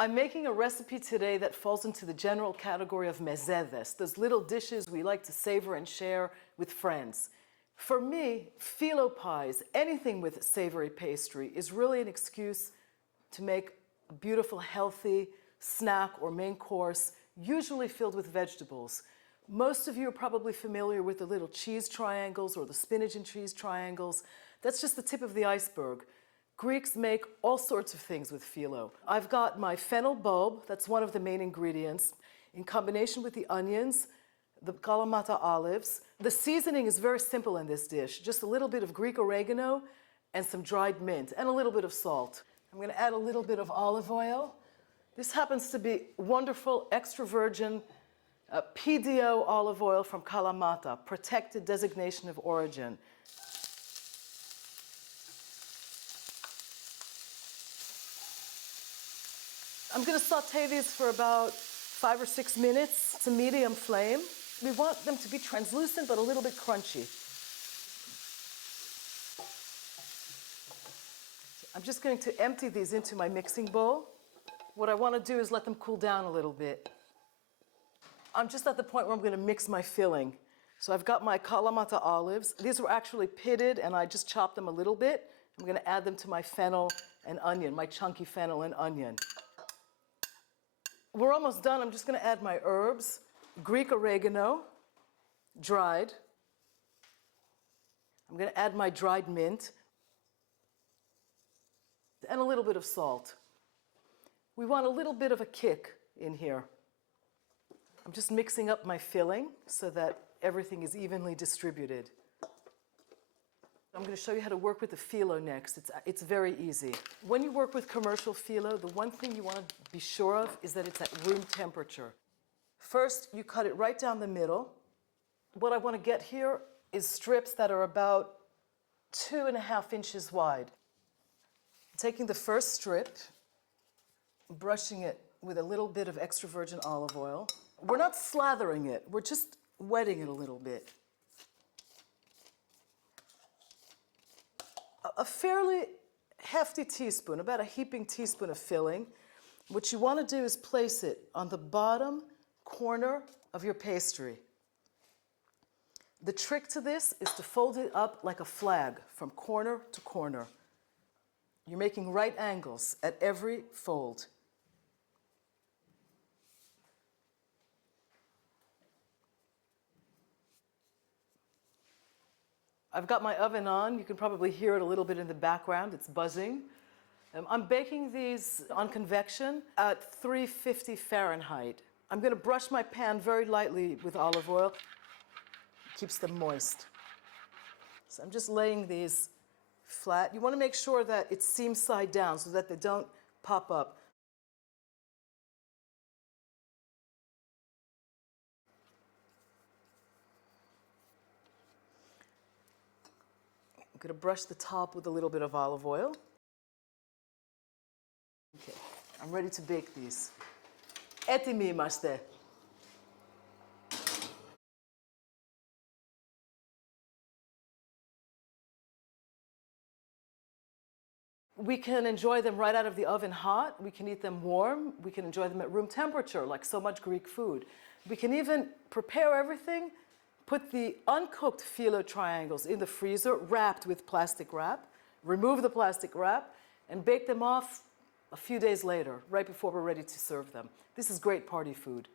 I'm making a recipe today that falls into the general category of mezeves, those little dishes we like to savor and share with friends. For me, phyllo pies, anything with savory pastry, is really an excuse to make a beautiful, healthy snack or main course, usually filled with vegetables. Most of you are probably familiar with the little cheese triangles or the spinach and cheese triangles. That's just the tip of the iceberg. Greeks make all sorts of things with phyllo. I've got my fennel bulb, that's one of the main ingredients, in combination with the onions, the Kalamata olives. The seasoning is very simple in this dish, just a little bit of Greek oregano and some dried mint and a little bit of salt. I'm going to add a little bit of olive oil. This happens to be wonderful extra virgin PDO olive oil from Kalamata, protected designation of origin. I'm going to sauté these for about 5 or 6 minutes. It's a medium flame. We want them to be translucent but a little bit crunchy. I'm just going to empty these into my mixing bowl. What I want to do is let them cool down a little bit. I'm just at the point where I'm going to mix my filling. So I've got my Kalamata olives. These were actually pitted and I just chopped them a little bit. I'm going to add them to my fennel and onion, my chunky fennel and onion. We're almost done. I'm just going to add my herbs. Greek oregano, dried. I'm going to add my dried mint and a little bit of salt. We want a little bit of a kick in here. I'm just mixing up my filling so that everything is evenly distributed. I'm going to show you how to work with the phyllo next. It's very easy. When you work with commercial phyllo, the one thing you want to be sure of is that it's at room temperature. First, you cut it right down the middle. What I want to get here is strips that are about 2.5 inches wide. Taking the first strip, brushing it with a little bit of extra virgin olive oil. We're not slathering it, we're just wetting it a little bit. A fairly hefty teaspoon, about a heaping teaspoon of filling. What you want to do is place it on the bottom corner of your pastry. The trick to this is to fold it up like a flag from corner to corner. You're making right angles at every fold. I've got my oven on. You can probably hear it a little bit in the background. It's buzzing. I'm baking these on convection at 350 Fahrenheit. I'm going to brush my pan very lightly with olive oil. It keeps them moist. So I'm just laying these flat. You want to make sure that it's seam side down so that they don't pop up. I'm going to brush the top with a little bit of olive oil. Okay, I'm ready to bake these. Έτοιμοι είμαστε. We can enjoy them right out of the oven hot. We can eat them warm. We can enjoy them at room temperature, like so much Greek food. We can even prepare everything, put the uncooked phyllo triangles in the freezer, wrapped with plastic wrap, remove the plastic wrap, and bake them off a few days later, right before we're ready to serve them. This is great party food.